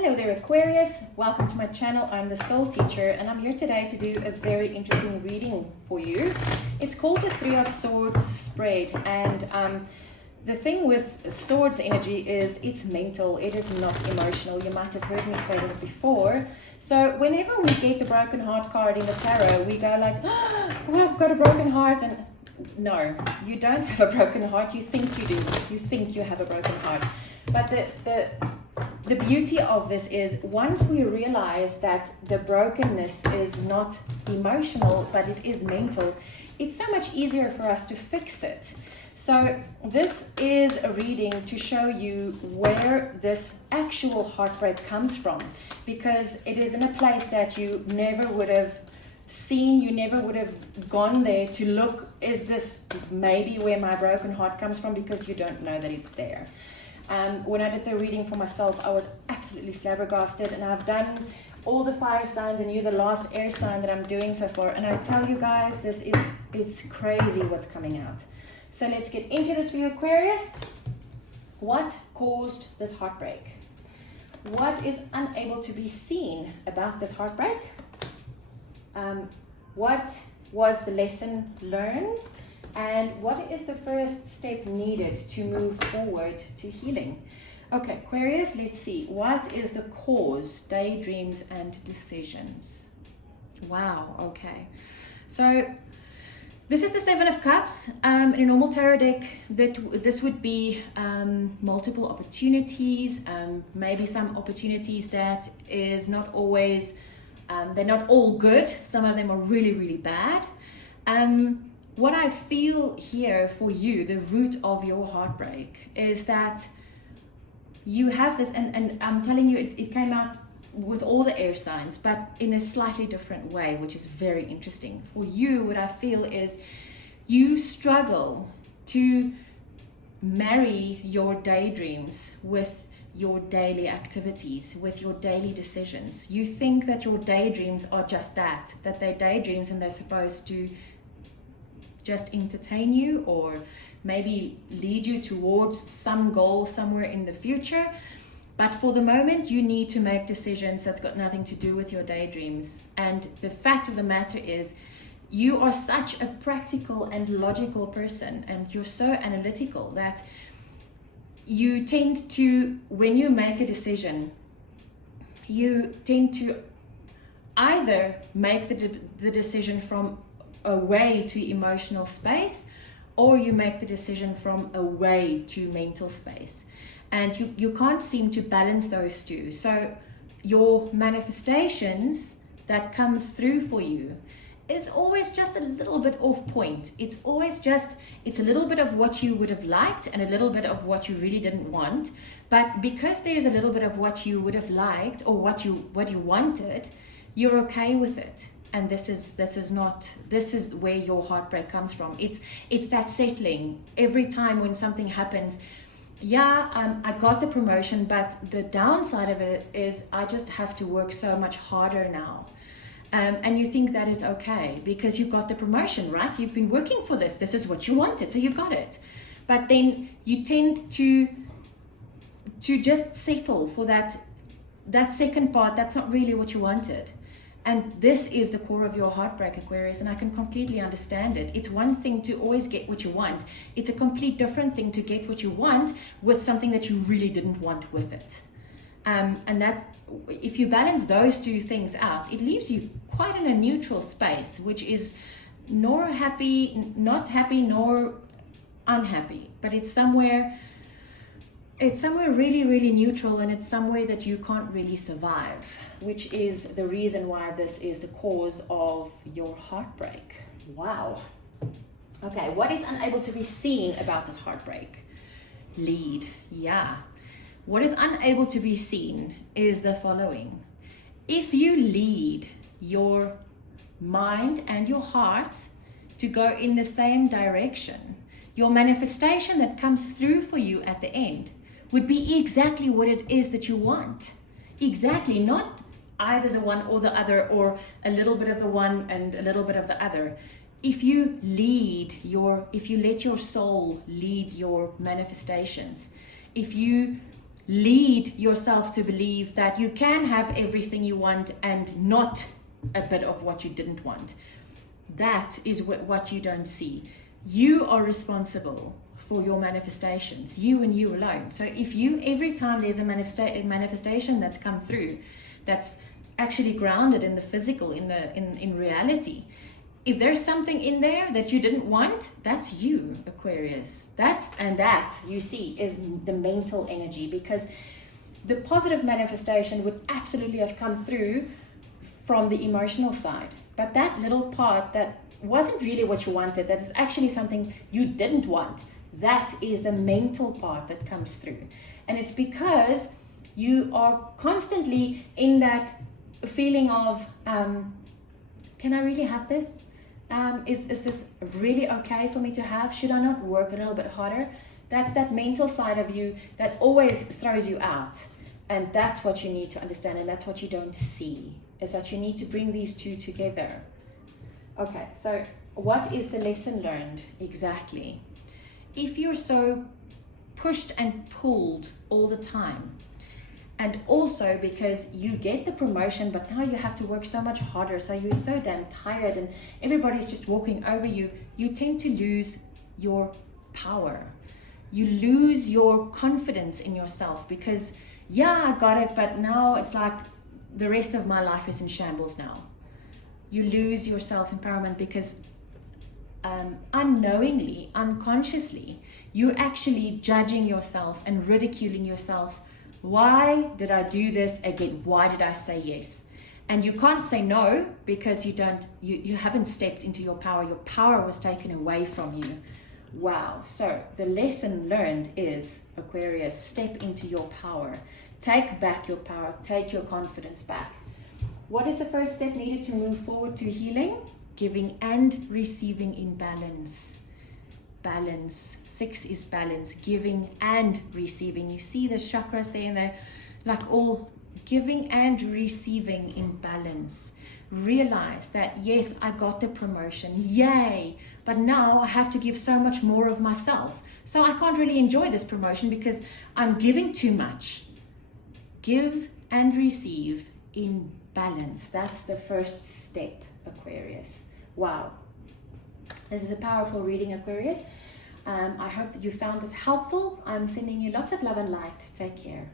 Hello there, Aquarius. Welcome to my channel. I'm the Soul Teacher, and I'm here today to do a very interesting reading for you. It's called the Three of Swords spread, and the thing with swords energy is it's mental, it is not emotional. You might have heard me say this before. So whenever we get the broken heart card in the tarot, we go like, oh, I've got a broken heart, and no, you don't have a broken heart. You think you do. You think you have a broken heart. But the beauty of this is once we realize that the brokenness is not emotional, but it is mental, it's so much easier for us to fix it. So this is a reading to show you where this actual heartbreak comes from, because it is in a place that you never would have seen, you never would have gone there to look, is this maybe where my broken heart comes from, because you don't know that it's there. When I did the reading for myself, I was absolutely flabbergasted, and I've done all the fire signs and you're the last air sign that I'm doing so far, and I tell you guys, it's crazy what's coming out. So let's get into this for you, Aquarius. What caused this heartbreak? What is unable to be seen about this heartbreak? What was the lesson learned? And what is the first step needed to move forward to healing? Okay, Aquarius, let's see. What is the cause? Daydreams and decisions. Wow, okay. So this is the Seven of Cups. In a normal tarot deck, this would be multiple opportunities, maybe some opportunities that is not always, they're not all good. Some of them are really, really bad. What I feel here for you, the root of your heartbreak, is that you have this, and I'm telling you, it came out with all the air signs, but in a slightly different way, which is very interesting. For you, what I feel is you struggle to marry your daydreams with your daily activities, with your daily decisions. You think that your daydreams are just that they're daydreams and they're supposed to just entertain you or maybe lead you towards some goal somewhere in the future. But for the moment, you need to make decisions that's got nothing to do with your daydreams. And the fact of the matter is, you are such a practical and logical person, and you're so analytical that you tend to, when you make a decision, you tend to either make the decision from away to emotional space, or you make the decision from away to mental space, and you can't seem to balance those two. So your manifestations that comes through for you is always just a little bit off point. It's always just, it's a little bit of what you would have liked and a little bit of what you really didn't want. But because there's a little bit of what you would have liked or what you wanted, you're okay with it. And this is where your heartbreak comes from. It's that settling. Every time when something happens, I got the promotion, but the downside of it is I just have to work so much harder now. And you think that is okay because you got the promotion, right? You've been working for this. This is what you wanted, so you got it. But then you tend to just settle for that second part. That's not really what you wanted. And this is the core of your heartbreak, Aquarius, and I can completely understand it. It's one thing to always get what you want. It's a complete different thing to get what you want with something that you really didn't want with it. And that, if you balance those two things out, it leaves you quite in a neutral space, which is nor happy, not happy, nor unhappy. But it's somewhere really, really neutral, and it's somewhere that you can't really survive, which is the reason why this is the cause of your heartbreak. Wow. Okay, what is unable to be seen about this heartbreak? Lead, yeah. What is unable to be seen is the following. If you lead your mind and your heart to go in the same direction, your manifestation that comes through for you at the end would be exactly what it is that you want. Exactly, not either the one or the other, or a little bit of the one and a little bit of the other. If you let your soul lead your manifestations, if you lead yourself to believe that you can have everything you want and not a bit of what you didn't want. That is what you don't see. You are responsible for your manifestations, you and you alone. So if you, every time there's a manifestation that's come through, that's actually grounded in the physical, in reality, if there's something in there that you didn't want, that's you, Aquarius. That you see is the mental energy, because the positive manifestation would absolutely have come through from the emotional side. But that little part that wasn't really what you wanted, that is actually something you didn't want, that is the mental part that comes through. And it's because you are constantly in that feeling of, can I really have this? Is this really okay for me to have? Should I not work a little bit harder? That's that mental side of you that always throws you out. And that's what you need to understand, and that's what you don't see, is that you need to bring these two together. Okay, so what is the lesson learned exactly? If you're so pushed and pulled all the time, and also because you get the promotion, but now you have to work so much harder, so you're so damn tired and everybody's just walking over you, you tend to lose your power. You lose your confidence in yourself because, yeah, I got it, but now it's like the rest of my life is in shambles now. You lose your self-empowerment because unknowingly, unconsciously, you're actually judging yourself and ridiculing yourself. Why did I do this again? Why did I say yes? And you can't say no because you haven't stepped into your power. Your power was taken away from you. Wow. So the lesson learned is, Aquarius, step into your power. Take back your power. Take your confidence back. What is the first step needed to move forward to healing? Giving and receiving in balance. Balance. 6 is balance. Giving and receiving. You see the chakras there, and they're like all giving and receiving in balance. Realize that, yes, I got the promotion. Yay! But now I have to give so much more of myself. So I can't really enjoy this promotion because I'm giving too much. Give and receive in balance. That's the first step, Aquarius. Wow. This is a powerful reading, Aquarius. I hope that you found this helpful. I'm sending you lots of love and light. Take care.